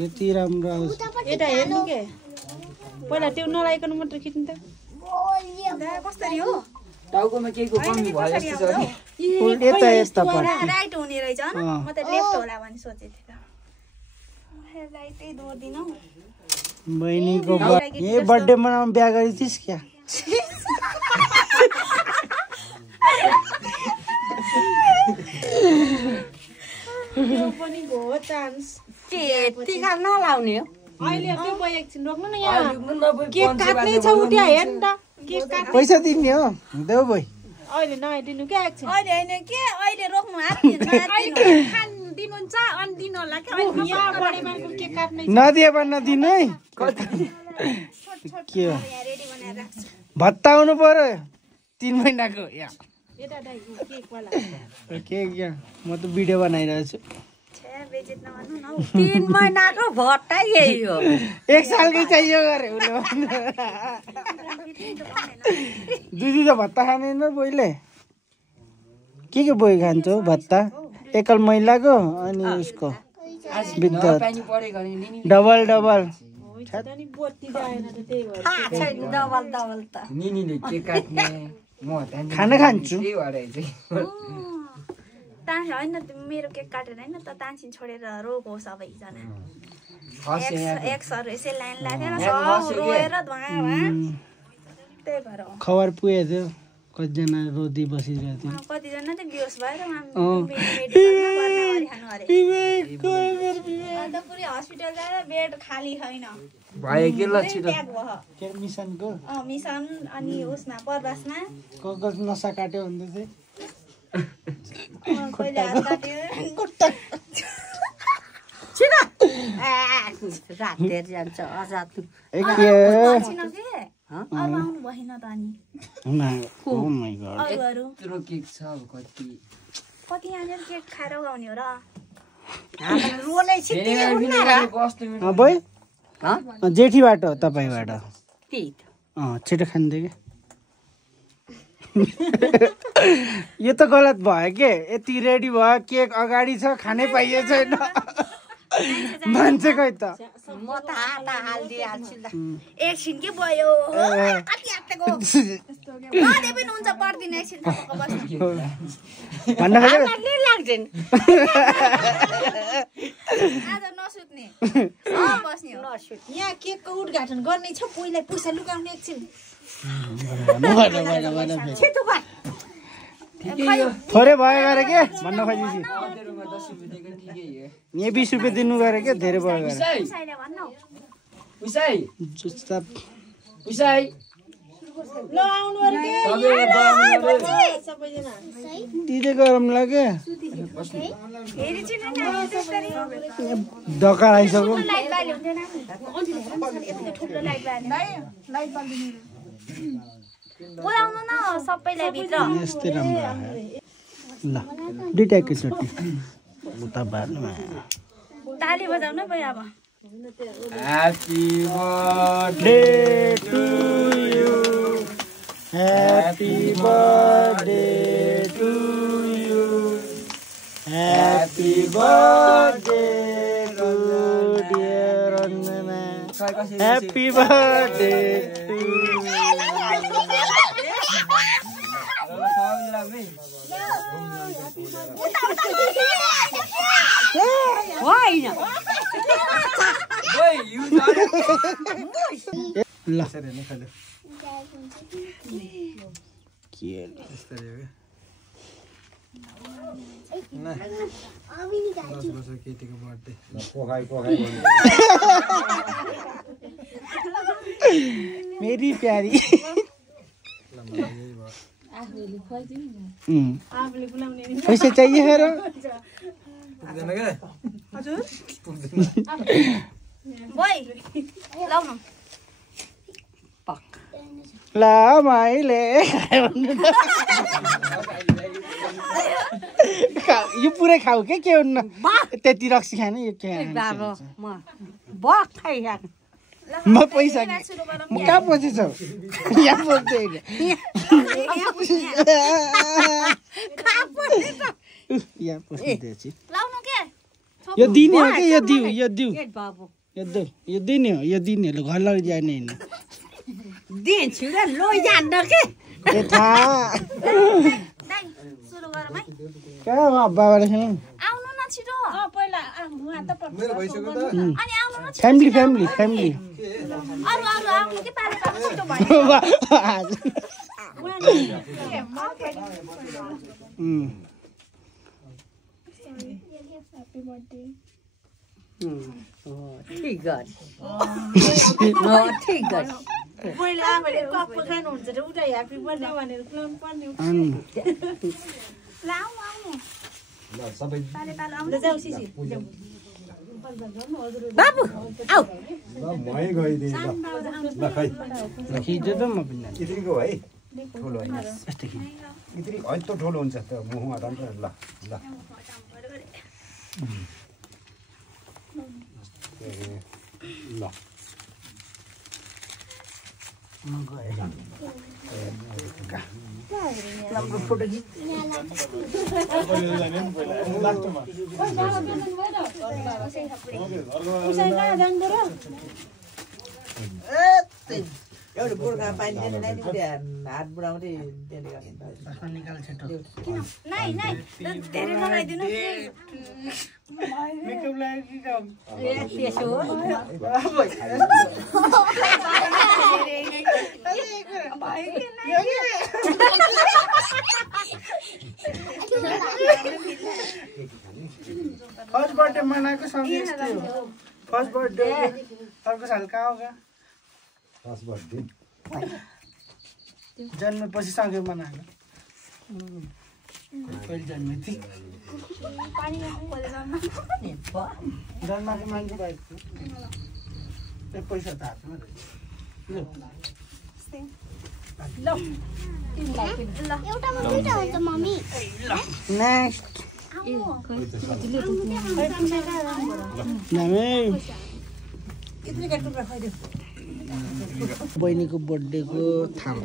यति राम्रो आउँछ यता हेर्नु के पहिला त्यो नलाइकन मात्र खिच्नु त कसरी हो टाउकोमा केको कमी भयो जस्तो छ नि यता यता राइट हुने रहेछ न म त लेफ्ट होला भने सोचेथे त राइटै दोर्दिन हौ बहिनीको यही बर्थडे मनाउन बिहा गरिथिस् क्या यो पनि भो चान्स के टिका नलाउने हो अहिले त्यो भयो एकछिन रोक्नु न यहाँ केक काट्नै छ उठ्या हेर न त केक काट पैसा दिने हो देऊ भाइ अहिले नदिनु के एकछिन अहिले हैन के अहिले रोक्नु हात खान दिनुहुन्छ अनि दिनु होला के अहिले यहाँ बडे मानको केक काट्नै नदिए पनि नदिनु है के हो रेडी बनाएर राख्छु भत्ता आउनु पर्यो 3 महिनाको यहाँ यता दाइ केक वाला केक यहाँ म त भिडियो बनाइरहेको छु बेजेट नभन्नु न 3 महिनाको भट्टा यही हो 1 सालकै चाहियो गरे उसले दिदी त भत्ता खाँदैन बोइले के बोइ खान्छौ भत्ता एकल महिलाको अनि उसको विद्युत डबल डबल नि बोत्ती जाएन त त्यही भएर डबल डबल त निनीले केक काट्ने म खाना खान्छु होइन मेरो केक काटेर होइन त तानसिन छोडेर रोग हो सबैजना एक्सहरू यसै लाइन लागेर सब रोएर धुवा त्यही भएर खबर पुगेको थियो कतिजना रोदी बसिरहेको थियो कतिजना त बिहोस भएर पुरै हस्पिटल जाँदा बेड खाली छैन भयो के ल छिटो मिसनको मिसन अनि उसमा परबासमा कगज नसा काट्यो भन्दै थियो रातेर जान्छ अजात यत्रो केक छ अब कति यहाँनिर केक खाएर गाउने हो र भाइ जेठीबाट हो तपाईँबाट छिटो खान्थ्यो कि यो त गलत भयो के यति रेडी भयो केक अगाडि छ खानै पाइए छैन मान्छे खै त म त हाता हाल्दिहाल्छु ल एकछिन के भयो कति आत्तेको नदे पनि हुन्छ पर्दिन एकछिन तपाईँको बस्नु भन्न खोजेको लाग्दैन आज नसुत्ने बस्ने हो यहाँ केकको उद्घाटन गर्ने छ पहिला पैसा लुकाउने एकछिन थोरै भयो गरे के भन्न खोजेपछि यहाँ 20 रुपियाँ दिनु गरे के धेरै भयो गरे दिँदै गरम लाग्यो डकार आइसक्यो बोलाउनु न सबैलाई भित्र यस्तै राम्रो ल दुईटा एकैचोटि उता बार्नुमा ताली बजाउन भयो अब happy birthday to you happy birthday to you happy birthday to dear Ranjana happy birthday to ल मेरी प्यारी पैसा चाहिए है ला माइले यो पुरै खाऊ के हुन्न त्यति रक्सी खाने यो के म पैसा म कहाँ पसेछौ यहाँ पस्दैन यहाँ पस्दैछ यो दिने हो कि यो दिउ यो दिउ ए बाबु यो दिउ यो दिने हो यो दिने ल घर लगिजाने हैन दिन्छु र लैजान्न के ए थाहा दाइ सुरु गरौँ है कहाँ हो बाबाले खानु आउनु न छिटो पहिला उहाँ त मेरो भइसक्यो त अनि आउनु न फ्यामिली फ्यामिली फ्यामिली अरु अरु आउनु कि पाले पाले छिटो भयो ठिक गरी ठिक गरी मैले आमाले कप खानुहुन्छ र उता ह्याप्पी बर्थडे भनेर खुलाउनु पर्ने हो ल आउनु आउनु ल सबै पाले पाले आउनु जाऊ सिसी बाबु आऊ ल मै गइदिएँ ल खै ल खिच्यो त म पनि इत्रीको है ठुलो होइन इत्री यत्रो ठुलो हुन्छ त मुखमा राम्रो ल ल ल म गएँ एउटा गोर्खा पानी दिने नै हात बुढाउँदै त्यसले गर्दा निकाल छिटो नाइ नाइ धेरै लगाइदिनु मेकअप लाग्यो कि काम त्यसो हो फर्स्ट बर्थडे मनाएको सँगै यस्तै हो फर्स्ट बर्थडे अर्को साल कहाँ होगा फर्स्ट बर्थडे जन्मेपछि सँगै मनाएको कहिले जन्मे थिएँ जन्माएको मान्छे भएको ए पैसा त हातमा नेक्स्ट बहिनीको बर्थडेको थाम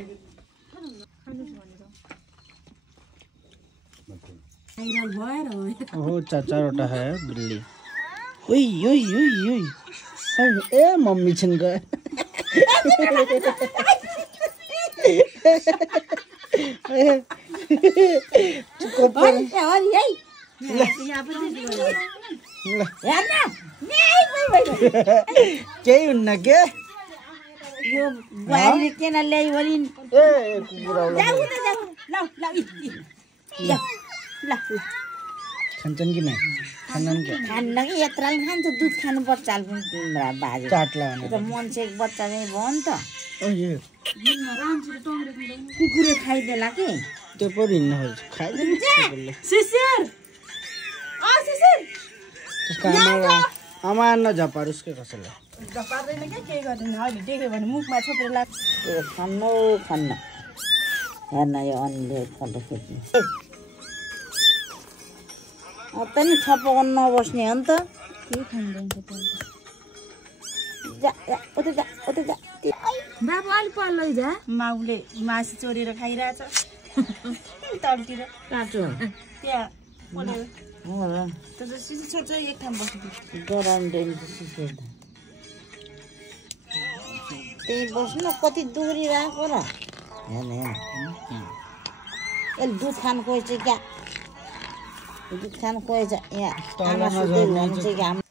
ओहो चारवटा है बिल्ली ओइ ओइ ओइ ओइ ए मम्मी छिन् गए केही हुन्न के यो बुहारीले केना ल्याइ भने ए कुकुरा खान्छन् कि नै खान्छन् कि खान्न कि यत्रोले खान्छ दुध खानुपर्छ तिम्रो बाजे चाटला त मान्छेको बच्चा चाहिँ भयो नि त ओए कुकुरले खाइदेला कि त्यो पो हिँड्न खोज्छ खाइदिन्छ कुकुरले सिसिर अ सिसिर त्यसको आमा नझपार उसकै कसैलाई पार्दैन के गर्दैन अहिले देख्यो भने मुखमा छोपेर लाग्छ यो खान्न हेर्न यो अनिले फोटो खिच्नु त नि छपको नबस्ने हो नि त के खाँदैन जा उता जा उता जा बाबु अलि पर लैजा माउले मासु चोरेर खाइरहेछ तलतिर काटो त्यहाँ पोलेर हो र त सिसी छोड्छ एक ठाउँ बस्नु गरम दिन त्यही बस्नु कति दुरिरहेको र हेर्न यसले दुध खानु खोज्छ क्या दुध खानु खोज्छ यहाँ आमा सुत्दै हुनुहुन्छ कि आमा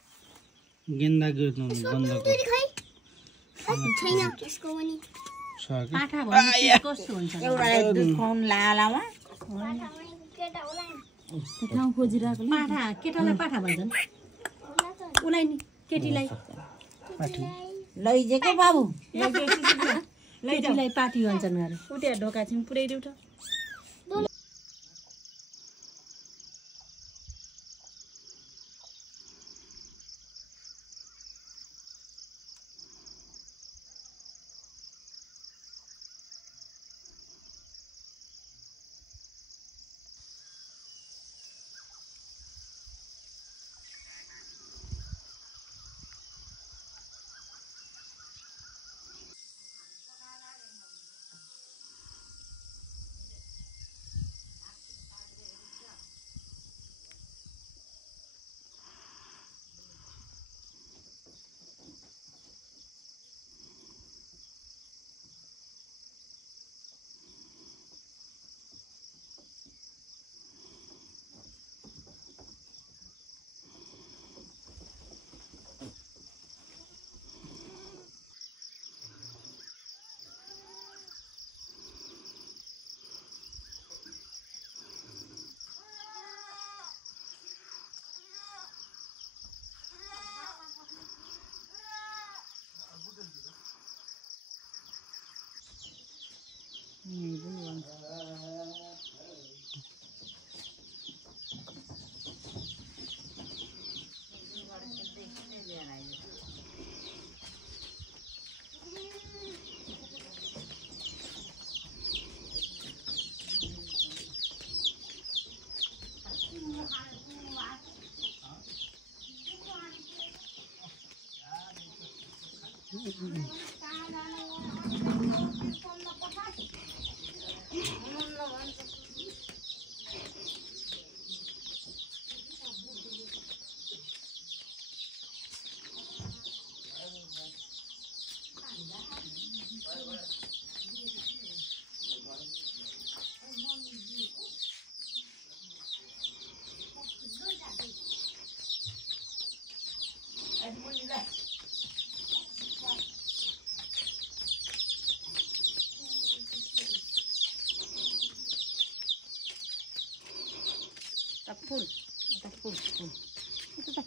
गेन्दा गिर्नु बन्द एउटा दुध खुवाउनु लालामा ठाउँ खोजिरहेको पाठा केटालाई पाठा भन्छन् उसलाई नि केटीलाई लैजे के बाबु केटीलाई पाठी भन्छन् अरे उठ्या ढोका चाहिँ पुऱ्याइदेऊ त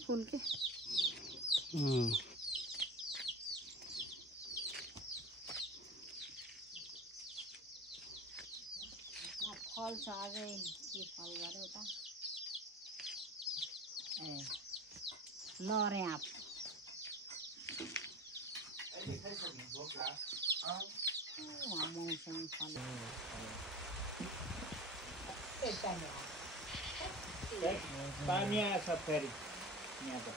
फुल के फल छ अझै के फल गर्यो त ए लरे आँप मौसम फल पानी आछ फेरि यहाँ त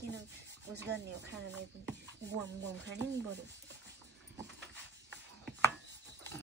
किन उस गर्ने हो खानालाई पनि गुम खाने नि बरु